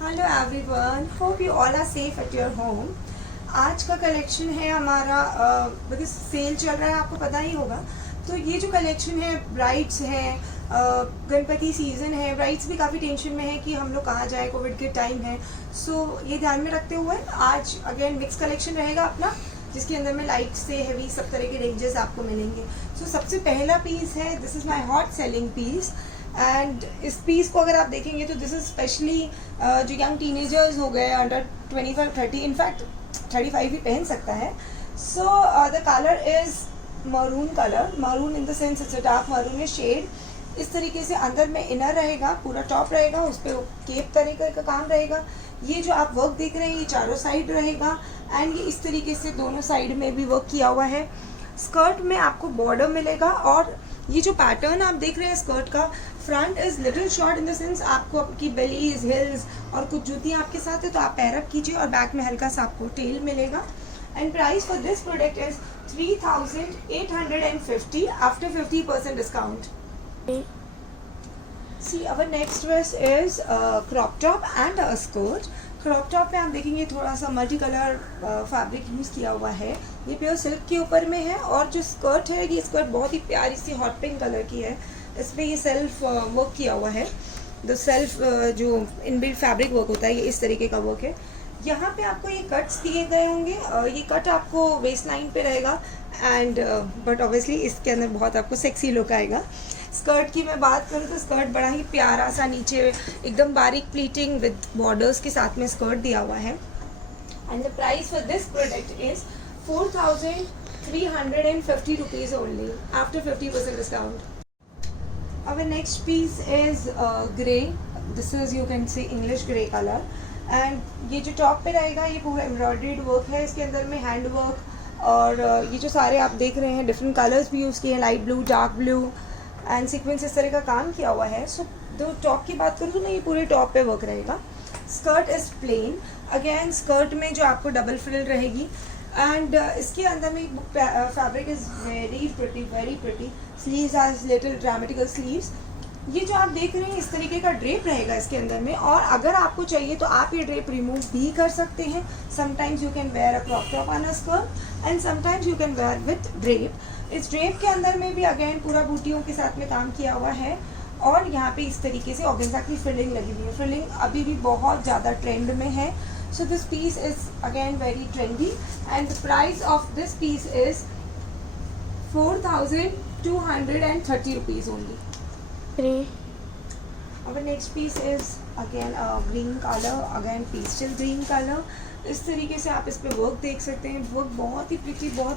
Hello everyone, hope you all are safe at your home. आज का collection है हमारा, बिकॉज सेल चल रहा है, आपको पता ही होगा। तो ये जो कलेक्शन है, ब्राइड्स हैं, गणपति सीजन है, ब्राइड्स भी काफ़ी टेंशन में है कि हम लोग कहाँ जाए, कोविड के टाइम है। सो ये ध्यान में रखते हुए आज अगेन मिक्स कलेक्शन रहेगा अपना, जिसके अंदर में लाइट से हैवी सब तरह के रेंजेस आपको मिलेंगे। सो सबसे पहला पीस है, this is my hot selling piece. And इस पीस को अगर आप देखेंगे तो दिस इज स्पेशली जो यंग टीनेजर्स हो गए, अंडर 25-30, इनफैक्ट 35 भी पहन सकता है। So the colour is maroon colour, maroon in the sense it's a dark maroon shade. इस तरीके से अंदर में इनर रहेगा, पूरा टॉप रहेगा, उस पर केप तरीके का काम रहेगा। ये जो आप वर्क देख रहे हैं ये चारों साइड रहेगा, एंड ये इस तरीके से दोनों साइड में भी वर्क किया हुआ है। स्कर्ट में आपको बॉर्डर मिलेगा, और ये जो पैटर्न आप देख रहे हैं स्कर्ट का, front is little short in the sense आपको आपकी बेलीज, हिल्स और कुछ जूतियाँ आपके साथ है तो आप पैर अप कीजिए, और बैक में हल्का सा आपको टेल मिलेगा। And price for this product is 3850 after 50% discount. See our next dress is crop top and a skirt. Crop top में आप देखेंगे थोड़ा सा मल्टी कलर फैब्रिक यूज़ किया हुआ है, ये प्योर सिल्क के ऊपर में है। और जो स्कर्ट है, ये स्कर्ट बहुत ही प्यारी सी हॉट पिंक कलर की है, इस पर ये सेल्फ वर्क किया हुआ है। द सेल्फ जो इनबिल्ट फैब्रिक वर्क होता है, ये इस तरीके का वर्क है। यहाँ पे आपको ये कट्स दिए गए होंगे, ये कट आपको वेस्ट लाइन पे रहेगा, एंड बट ऑब्वियसली इसके अंदर बहुत आपको सेक्सी लुक आएगा। स्कर्ट की मैं बात करूँ तो स्कर्ट बड़ा ही प्यारा सा, नीचे एकदम बारीक प्लीटिंग विद बॉर्डर्स के साथ में स्कर्ट दिया हुआ है। And the price for this product is 4350 rupees only after 50% discount. Our next piece is grey. This is, you can see, English grey color. And ये जो टॉप पे रहेगा ये पूरा एम्ब्रॉयडर्ड वर्क है, इसके अंदर में हैंड वर्क, और ये जो सारे आप देख रहे हैं डिफरेंट कलर्स भी यूज़ किए हैं, light blue, dark blue and sequence, इस तरह का काम किया हुआ है। सो जो टॉप की बात करूँ तो ना, ये पूरे टॉप पे वर्क रहेगा। Skirt is plain, again skirt में जो आपको डबल फ्रिल रहेगी, एंड इसके अंदर में fabric is very pretty. Sleeves are little dramatical sleeves. ये जो आप देख रहे हैं इस तरीके का ड्रेप रहेगा इसके अंदर में, और अगर आपको चाहिए तो आप ये ड्रेप रिमूव भी कर सकते हैं। Sometimes you can wear a crop top on a skirt and sometimes you can wear with drape. इस ड्रेप के अंदर में भी अगेन पूरा बूटियों के साथ में काम किया हुआ है, और यहाँ पे इस तरीके से ऑर्गेन्जा की फ्रिलिंग लगी हुई है। फ्रिलिंग अभी भी बहुत ज़्यादा ट्रेंड में है। So this piece is again very trendy, and the price of this piece is 4230 rupees only. Our next piece is again a green color, again pastel green color. इस तरीके से आप इस पे वर्क देख सकते हैं, वर्क बहुत ही प्रिटी, बहुत।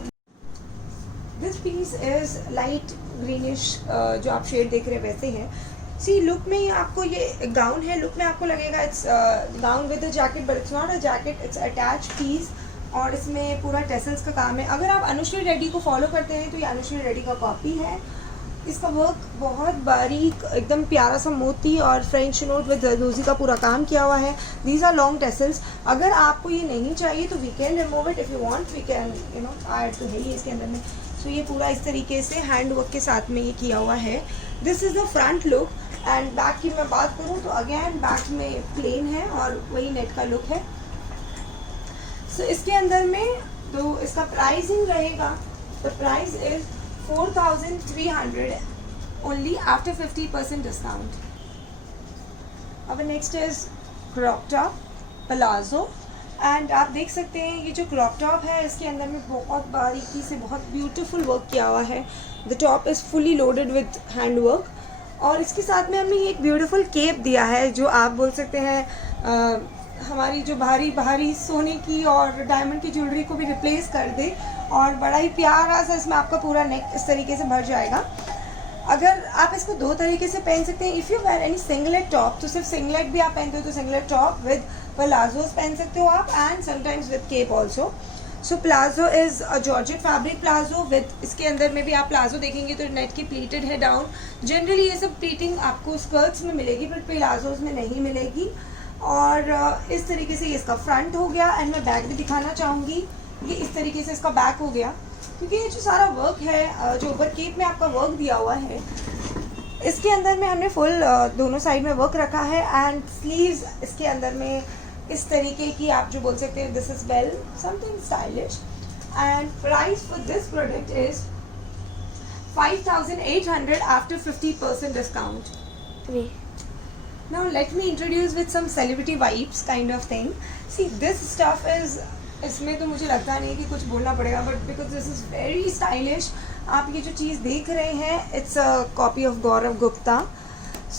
This piece is light greenish, जो आप शेड देख रहे हैं वैसे है। सी लुक में ही आपको ये गाउन है, लुक में आपको लगेगा it's gown with a jacket, but it's not a jacket, it's attach piece, और इसमें पूरा टेसल्स का काम है। अगर आप अनुश्री रेड्डी को फॉलो करते हैं तो ये अनुश्री रेड्डी का कॉपी है। इसका वर्क बहुत बारीक, एकदम प्यारा सा मोती और फ्रेंच नोट विद जरदोजी का पूरा काम किया हुआ है। These are long tassels. अगर आपको ये नहीं चाहिए तो we can remove it, if you want we can add, तो है ही इसके अंदर में। सो ये पूरा इस तरीके से हैंड वर्क के साथ में ये किया हुआ है। This is the front look. And back की मैं बात करूँ तो अगेन बैक में प्लेन है और वही नेट का लुक है। सो इसके अंदर में तो इसका प्राइसिंग रहेगा, the price is 4300 only after 50% discount. अब next is crop top palazzo, and आप देख सकते हैं ये जो क्रॉप टॉप है इसके अंदर में बहुत बारीकी से बहुत ब्यूटीफुल वर्क किया हुआ है। The top is fully loaded with hand work, और इसके साथ में हमने एक ब्यूटीफुल केप दिया है, जो आप बोल सकते हैं हमारी जो भारी सोने की और डायमंड की ज्वेलरी को भी रिप्लेस कर दे, और बड़ा ही प्यारा सा इसमें आपका पूरा नेक इस तरीके से भर जाएगा। अगर आप इसको दो तरीके से पहन सकते हैं, if you wear any singlet top, तो सिर्फ सिंगलेट भी आप पहनते हो तो सिंगलेट टॉप विद प्लाजोज पहन सकते हो आप, and sometimes with cape also. So palazzo is a georgette fabric palazzo with, इसके अंदर में भी आप प्लाजो देखेंगे तो नेट की प्लीटेड है डाउन। जनरली ये सब प्लीटिंग आपको स्कर्ट्स में मिलेगी बट प्लाजोज में नहीं मिलेगी। और इस तरीके से ये इसका फ्रंट हो गया, एंड मैं बैक भी दिखाना चाहूँगी। ये इस तरीके से इसका बैक हो गया, क्योंकि ये जो सारा वर्क है, जो ऊपर केप में आपका वर्क दिया हुआ है, this is the front, and this is the back. So ये जो सारा वर्क है, जो ऊपर केप में आपका वर्क दिया हुआ है, this is the front, and this is the back. So इसके अंदर में हमने फुल दोनों साइड में वर्क रखा है एंड स्लीव्स इसके अंदर में इस तरीके की आप जो बोल सकते हैं, this is well something stylish and price for this product is 5,800 after 50% discount. Now let me introduce with some celebrity vibes kind of thing. See this stuff is, इसमें तो मुझे लगता नहीं कि कुछ बोलना पड़ेगा, but because this is very stylish. आप ये जो चीज़ देख रहे हैं इट्स अ कॉपी ऑफ गौरव गुप्ता.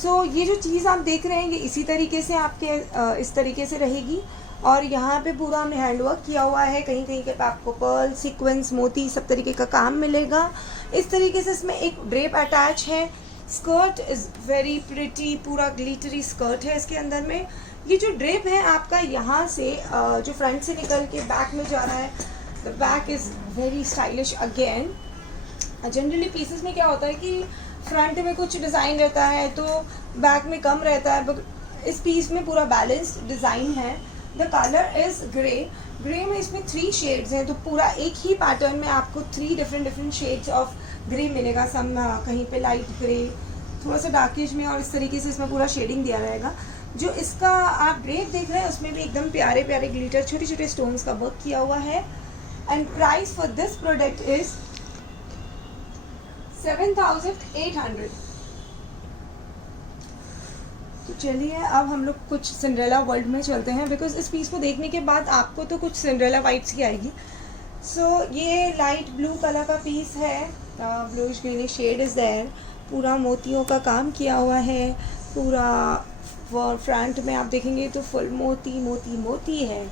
सो ये जो चीज़ आप देख रहे हैं ये इसी तरीके से आपके इस तरीके से रहेगी और यहाँ पे पूरा हमने हैंडवर्क किया हुआ है. कहीं कहीं पे आपको पर्ल, सीक्वेंस, मोती सब तरीके का काम मिलेगा. इस तरीके से इसमें एक ड्रेप अटैच है. स्कर्ट इज़ वेरी प्रिटी, पूरा ग्लिटरी स्कर्ट है इसके अंदर में. ये जो ड्रेप है आपका यहाँ से जो फ्रंट से निकल के बैक में जा रहा है, the back is very stylish again. Generally pieces में क्या होता है कि फ्रंट में कुछ डिज़ाइन रहता है तो बैक में कम रहता है, बट इस पीस में पूरा बैलेंस्ड डिज़ाइन है. The colour is grey. Grey में इसमें 3 शेड्स हैं, तो पूरा एक ही पैटर्न में आपको 3 डिफरेंट शेड्स ऑफ ग्रे मिलेगा. सम कहीं पे लाइट ग्रे, थोड़ा सा डार्किश में, और इस तरीके से इसमें पूरा शेडिंग दिया रहेगा. जो इसका आप ड्रेप देख रहे हैं उसमें भी एकदम प्यारे प्यारे ग्लिटर, छोटे छोटे स्टोन्स का वर्क किया हुआ है. And price for this product is 7,800. तो चलिए अब हम लोग कुछ सिंड्रेला वर्ल्ड में चलते हैं, बिकॉज इस पीस को देखने के बाद आपको तो कुछ सिंड्रेला वाइब्स की आएगी. सो ये लाइट ब्लू कलर का पीस है, bluish greenish shade is there. पूरा मोतियों का काम किया हुआ है. पूरा फ्रंट में आप देखेंगे तो फुल मोती मोती मोती है.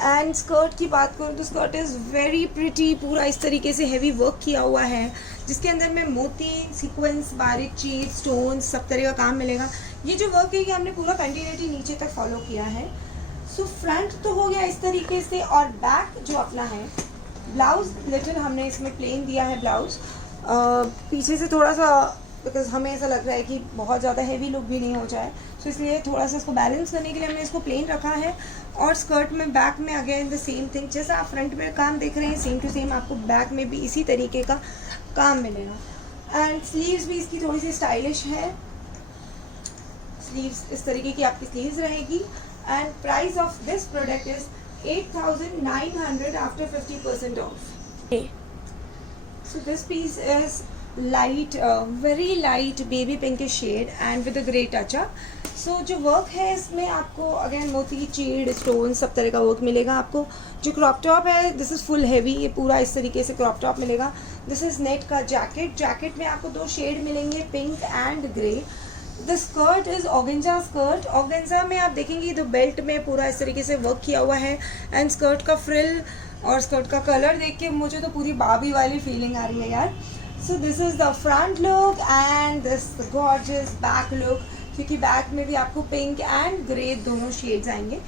एंड स्कर्ट की बात करूँ तो स्कर्ट इज़ वेरी प्रिटी. पूरा इस तरीके से हेवी वर्क किया हुआ है जिसके अंदर में मोती, सीक्वेंस, बारीक चीज, स्टोन्स सब तरह का काम मिलेगा. ये जो वर्क है ये हमने पूरा कंटिन्यूटी नीचे तक फॉलो किया है. सो फ्रंट तो हो गया इस तरीके से, और बैक जो अपना है, ब्लाउज लिटिल हमने इसमें प्लेन दिया है. ब्लाउज पीछे से थोड़ा सा, बिकॉज हमें ऐसा लग रहा है कि बहुत ज़्यादा हैवी लुक भी नहीं हो जाए, तो इसलिए थोड़ा सा इसको बैलेंस करने के लिए हमने इसको प्लेन रखा है. और स्कर्ट में बैक में अगेन द सेम थिंग, जैसा आप फ्रंट में काम देख रहे हैं सेम टू सेम आपको बैक में भी इसी तरीके का काम मिलेगा. एंड स्लीव्स भी इसकी थोड़ी सी स्टाइलिश है. स्लीव्स इस तरीके की आपकी स्लीव्स रहेगी. And price of this product is 8,900 after 50% off. So this piece is light, very light baby pinkish shade and with a grey touch up. So जो वर्क है इसमें आपको अगेन मोती, चीड़, स्टोन सब तरह का वर्क मिलेगा. आपको जो क्रॉप टॉप है दिस इज़ फुल हैवी, ये पूरा इस तरीके से क्रॉप टॉप मिलेगा. दिस इज़ नेट का जैकेट. जैकेट में आपको 2 शेड मिलेंगे, pink and grey. The skirt is organza skirt. Organza में आप देखेंगे तो बेल्ट में पूरा इस तरीके से वर्क किया हुआ है. एंड स्कर्ट का फ्रिल और स्कर्ट का कलर देख के मुझे तो पूरी बाबी वाली फीलिंग आ रही है यार. So this is the front look and this gorgeous back look, क्योंकि बैक में भी आपको पिंक एंड ग्रे दोनों शेड्स आएंगे.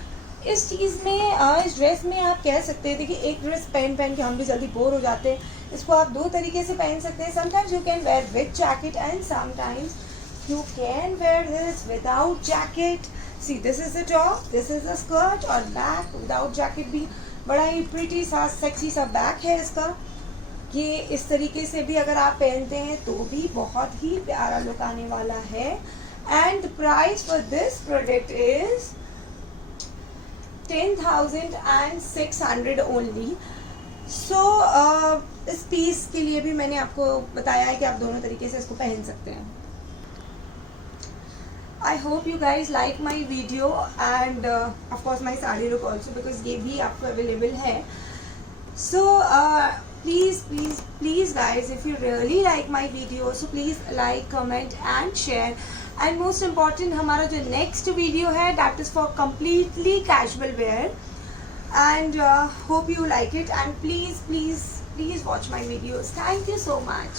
इस चीज़ में इस ड्रेस में आप कह सकते हैं, देखिए एक ड्रेस पहन के हम भी जल्दी बोर हो जाते हैं. इसको आप 2 तरीके से पहन सकते हैं. Sometimes you can wear with jacket and sometimes you can wear this without jacket. See this is the top, this is the skirt, और बैक विदाउट जैकेट भी बड़ा ही प्रिटी सा सेक्सी सा बैक है इसका. ये इस तरीके से भी अगर आप पहनते हैं तो भी बहुत ही प्यारा लुक आने वाला है. And price for this product is 10,600 only. So इस पीस के लिए भी मैंने आपको बताया है कि आप दोनों तरीके से इसको पहन सकते हैं. I hope you guys like my video and of course my sari look also, because ये भी आपको अवेलेबल है. सो please guys, if you really like my video, so please like, comment and share. And most important हमारा जो next video है that is for completely casual wear. And hope you like it, and please watch my videos. Thank you so much.